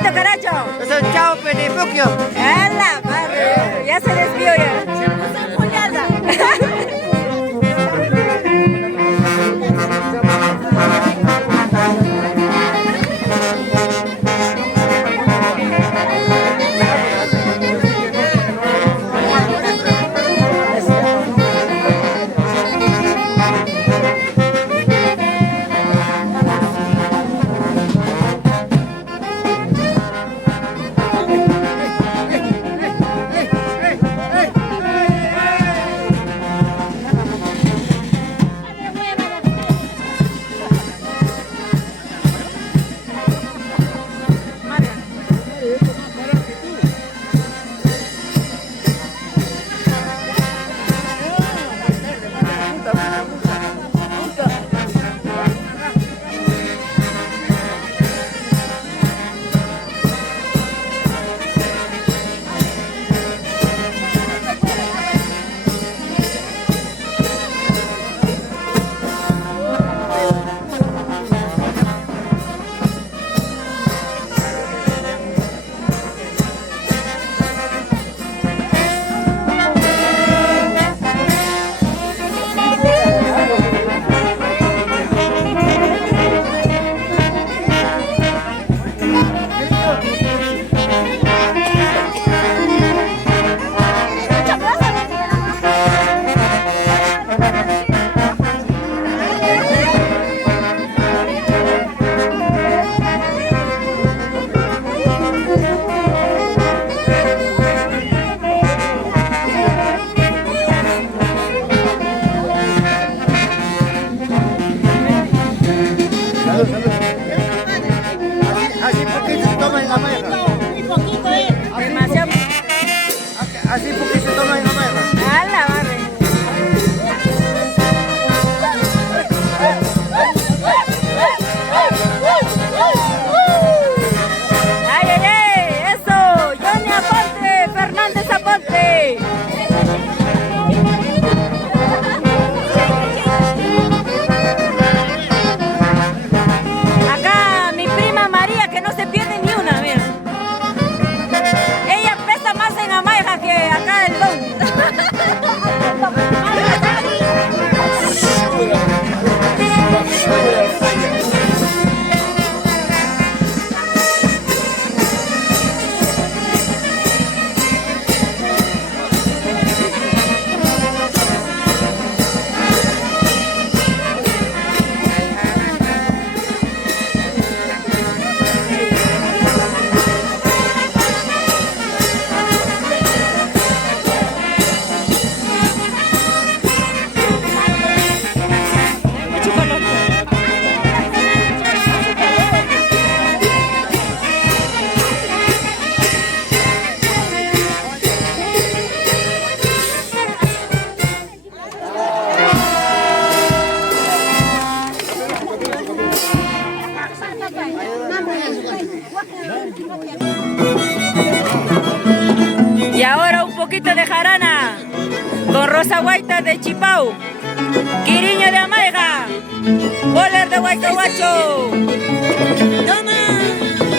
Benito Caracho. Eso es chao, Penifuquio. ¡Hala, madre! Ya se desvió ya. Se puso puñada. Así poquito se toma en la mañana. Demasiado. Así poquito se toma en la mañana. ¡Hala, madre! ¡Ay, ay, ay! ¡Eso! ¡Johnny Aponte! ¡Fernández Aponte! Acá mi prima María, que no se pierde ni una, mira. Ella pesa más en Amaija que acá el don. Y ahora un poquito de jarana con Rosa Guaita de Chipau, Quiriño de Amaiga, Boler de Huaycahuacho,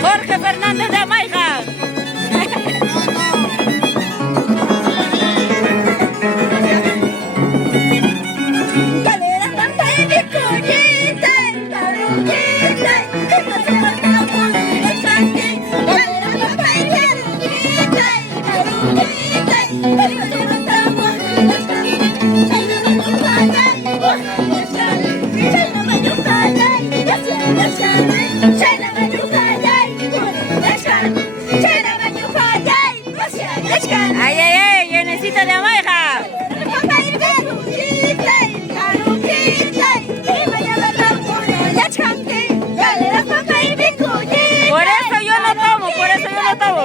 Jorge Fernández de Amaiga. Ay, ay, ay, llenecita de Amaiga. Por eso yo no tomo, por eso yo no tomo.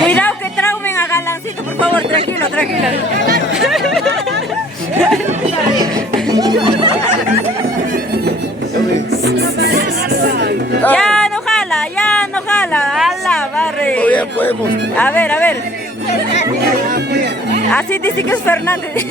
Cuidado que traumen a Galancito, por favor, tranquilo, tranquilo. Ya no jala, a la barre. podemos. A ver, a ver. Así dice que es Fernández.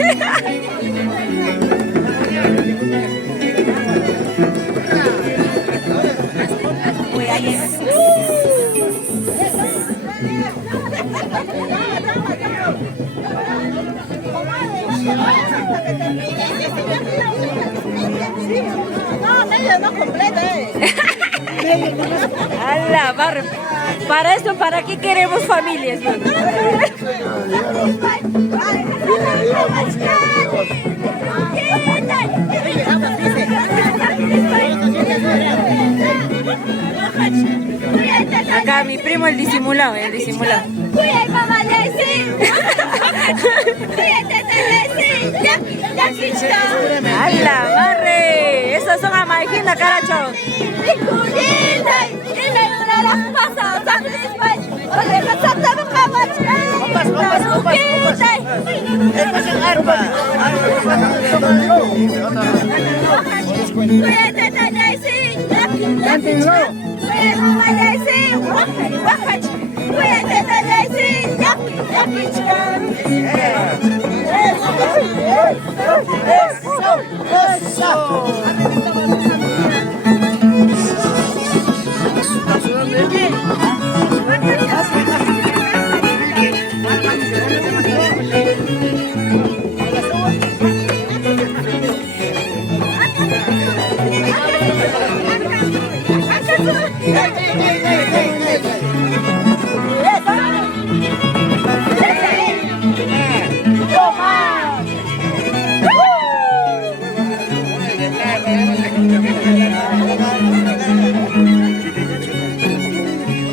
No, medio no completo, ¡Hala, barre! Para eso, ¿para qué queremos familias? Acá mi primo el disimulado, el disimulado. ¡Hala, barre! Esos son amajinas, caracho.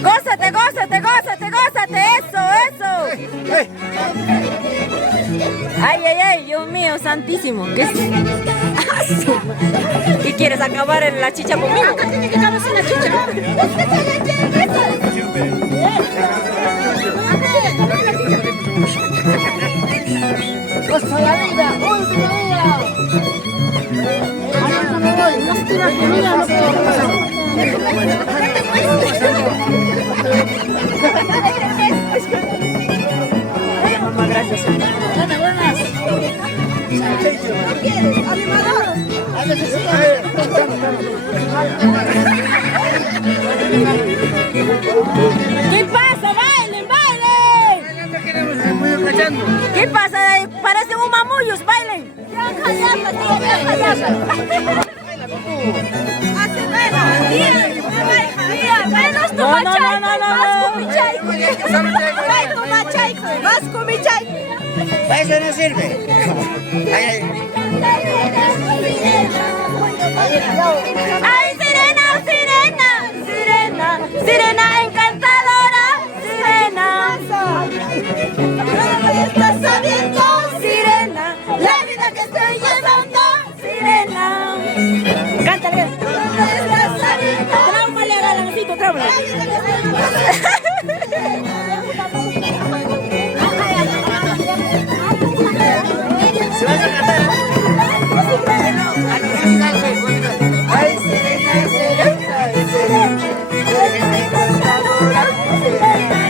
Gózate, gózate, gózate, gózate, eso, eso. Ay, ay, ay, Dios mío, santísimo. ¿Qué, ¿Qué quieres acabar en la chicha conmigo? Acá tiene que acabar sin la chicha. ¡Hasta la vida! ¡Última vida! ¡No me voy! ¡No tiras comida! ¡No puedo! Mamá, gracias. ¡Dame buenas! ¡Animador! ¿Qué pasa? ¡Bailen, bailen! ¿Qué pasa? Parecen un mamullos, bailen. No, no, no, no, no. Para eso no sirve. ¡Ay, sirena, sirena! ¡Sirena, sirena encantadora! ¡Sirena! ¿Estás sabiendo? ¡Sirena! La vida que estoy llevando. ¡Sirena! ¡Cántale! ¿Estás sabiendo? ¡Tráumale a Galancito, tráumale! Se van a cantar. Ay, sirena, sirena, sirena. Sirena encantadora, sirena.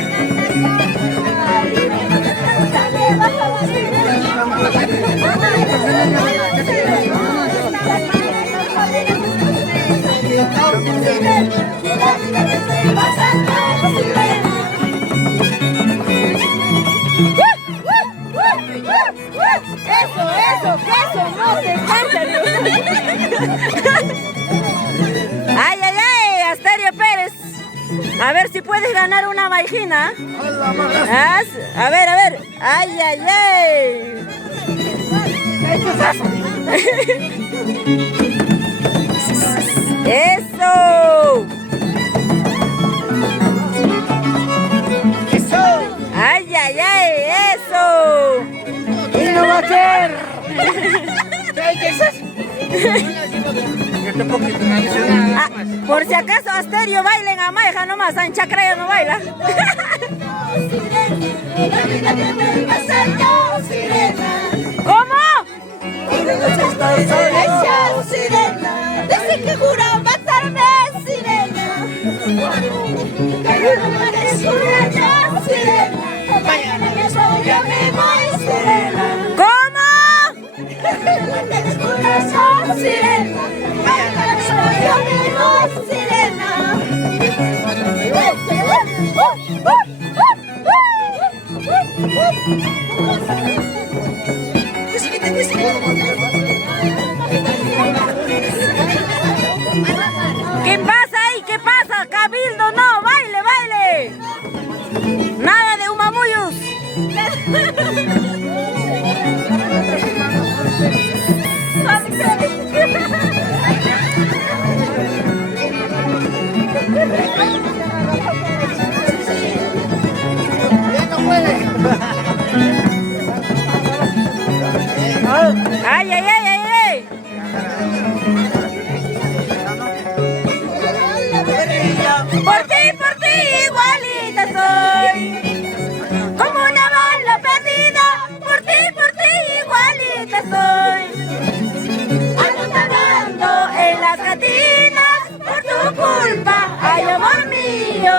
¡Ay, ay, ay! Asterio Pérez. A ver si puedes ganar una vaigina. A ver, a ver. ¡Ay, ay, ay! ¡Eso! ¡Eso! ¡Ay, ay, ay! ¡Eso! ¡Y no va a ser! ¿Qué es eso? Ah, por si acaso Asterio bailen a Maija nomás, en Chacraya no baila. ¿Cómo? Sirena, desde que juró matarme, sirena. sirena. Mañana mismo yo me voy, sirena. ¿Cómo? Sirena. Mañana mismo yo me voy, sirena. ¿Qué pasa ahí? ¿Qué pasa? Cabildo, no, baile, baile. Nada de humamuyos. Ay, ay, ay, ay, ay. Por ti igualita soy. Como una bala perdida. Por ti igualita soy. Ando nadando en las cantinas por tu culpa, ay amor mío.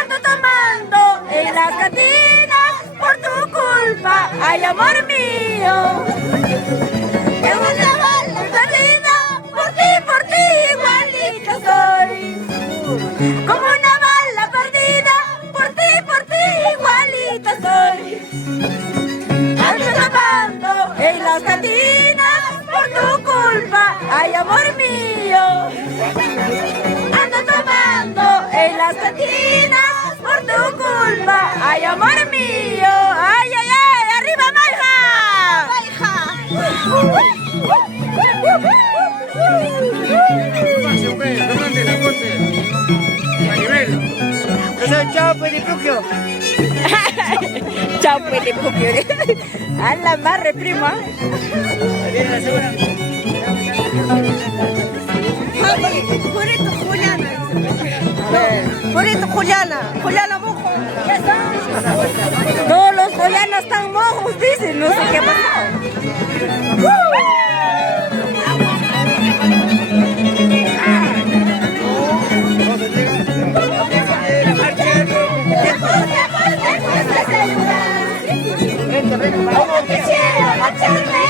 Ando tomando en las cantinas por tu culpa, ay amor mío. Es una bala perdida, por ti igualita soy. Como una bala perdida, por ti igualita soy. Ando tomando en las cantinas por tu culpa, ay amor mío. Ando tomando en las cantinas por tu culpa, ay amor mío. Ay, ay, ay, arriba Maija. Eso es chao, Pedipluquio. Chao, Pedipluquio. A la madre, prima. Purito Juliana. Purito Juliana. Juliana Mojo. Todos los julianos están mojos, dicen. No sé qué pasó. Quisiera marcharme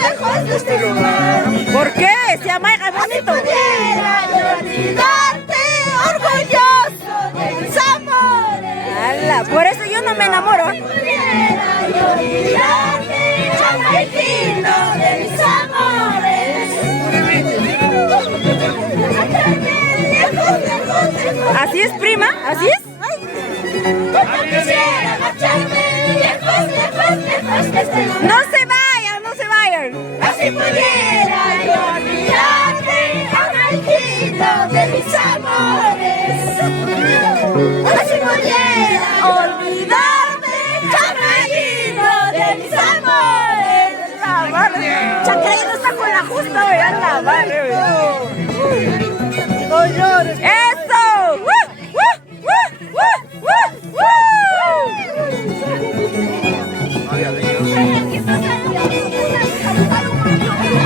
lejos de este lugar. ¿Por qué? Si Amaiga es bonito. Pudiera yo olvidarte, orgulloso de mis amores. Ala, por eso yo no me enamoro. Pudiera yo olvidarte, Jamaiquino de mis amores. ¿Así es, prima? ¿Así es? Quisiera marcharme lejos de este lugar. No se vayan, no se vayan. Así pudiera yo olvidarte, Jamaiquino de mis amores. Así pudiera olvidarme, Jamaiquino de mis amores. Chancreíno está con la justa, vean la madre. No llores. ¡Eso! ¡Woo! ¡Woo! ¡Woo! ¡Woo! ¡Woo!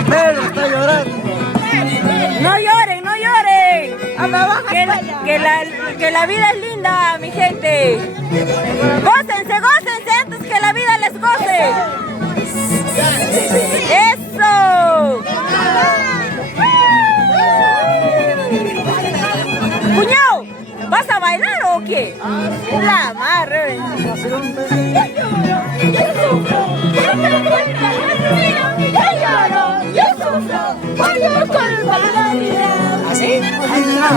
Pedro está llorando. No lloren, no lloren. Que la vida es linda, mi gente. Gócense, gócense antes que la vida les goce. ¡Eso! Cuñado, ¿vas a bailar o qué? La madre. Yo sufro, yo sufro, por tu culpa la vida. ¿Así?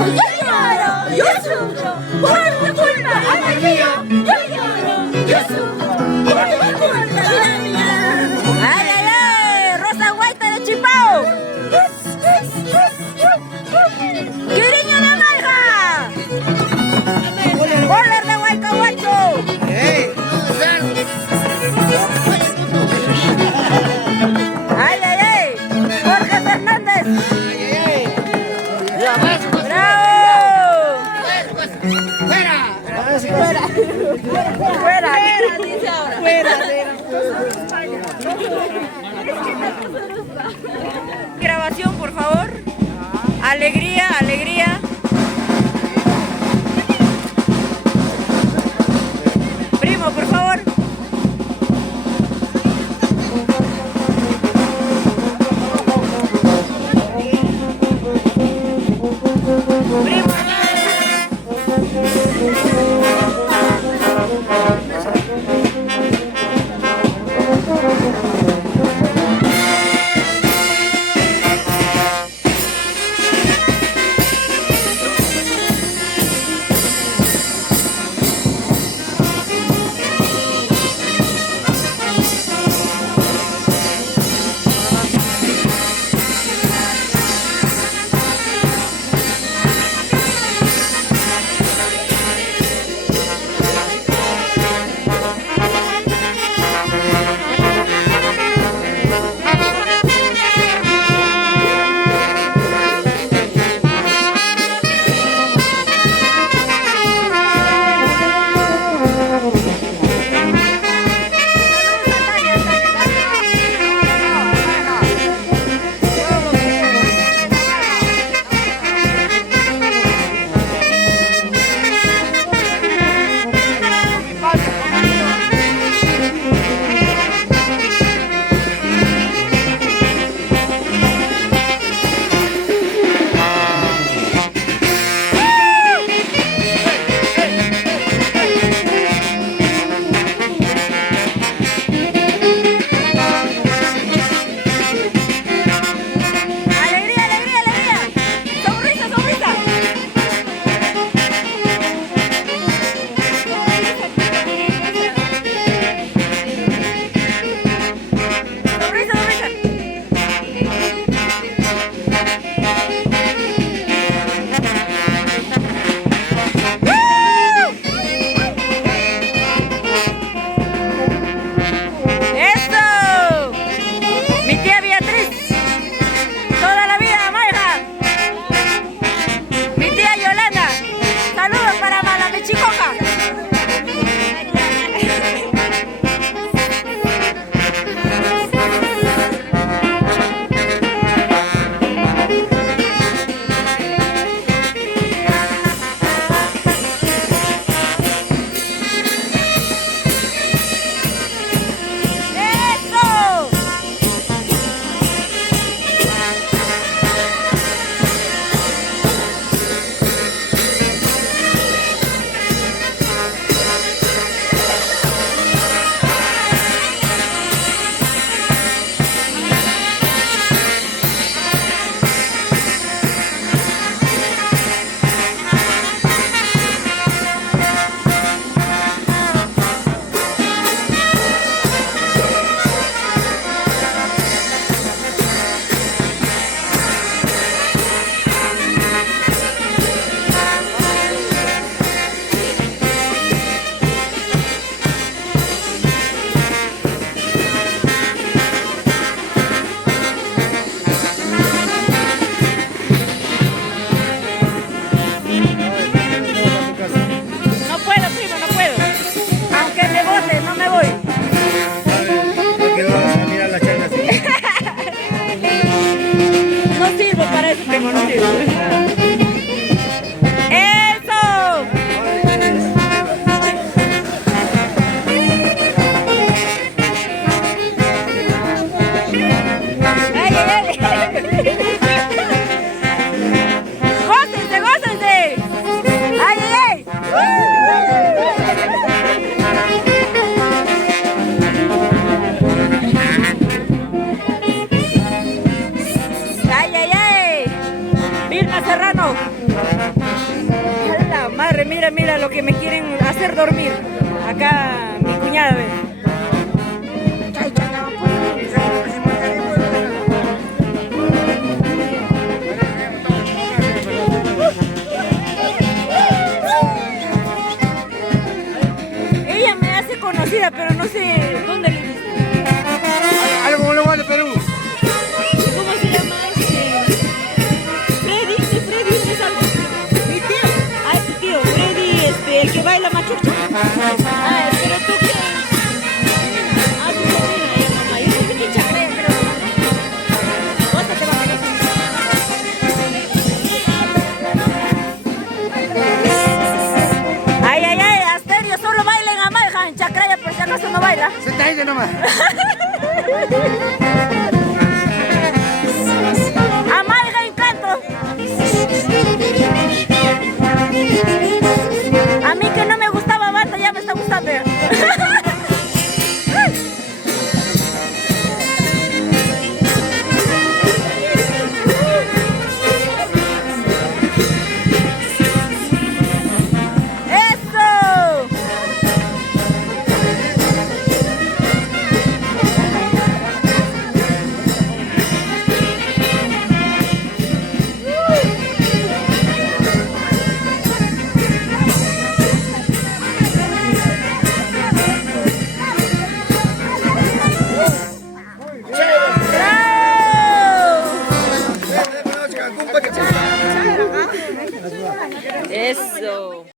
Yo lloro, yo sufro, por tu culpa la vida. Yo lloro, yo sufro, por tu culpa la vida. ¡Ay, ay, ay! ¡Rosa Guaita de Chipao! ¡Quiriño de Maiga! ¡Boler de Huaycahuacho! ¡Ay, ay, ay! ¡Jorge Fernández! ¡Bravo! ¡Fuera! ¡Fuera! Dice ahora. Grabación, por favor. Alegría, alegría. A la madre, mira, mira lo que me quieren hacer dormir. Acá mi cuñada, ve. Ella me hace conocida, pero no sé dónde le viste. Algo como lo de Perú. ¿Cómo se llama Freddy, sí, Freddy es algo. Mi tío. Ah, es tu tío, Freddy, el que baila machucha. Ah, pero tú qué. Ah, tu sobrina, ya mamá. Yo soy de Chacraya, creo. ¿Cuánto te va a querer? Ay, ay, ay, Asterio, solo baila en Amaija, en Chacraya por si acaso no baila. Se está ahí nomás. Amaiga encanto. A mí que no me gustaba Bata, ya me está gustando. ¡Eso! ¡Bravo! Eso.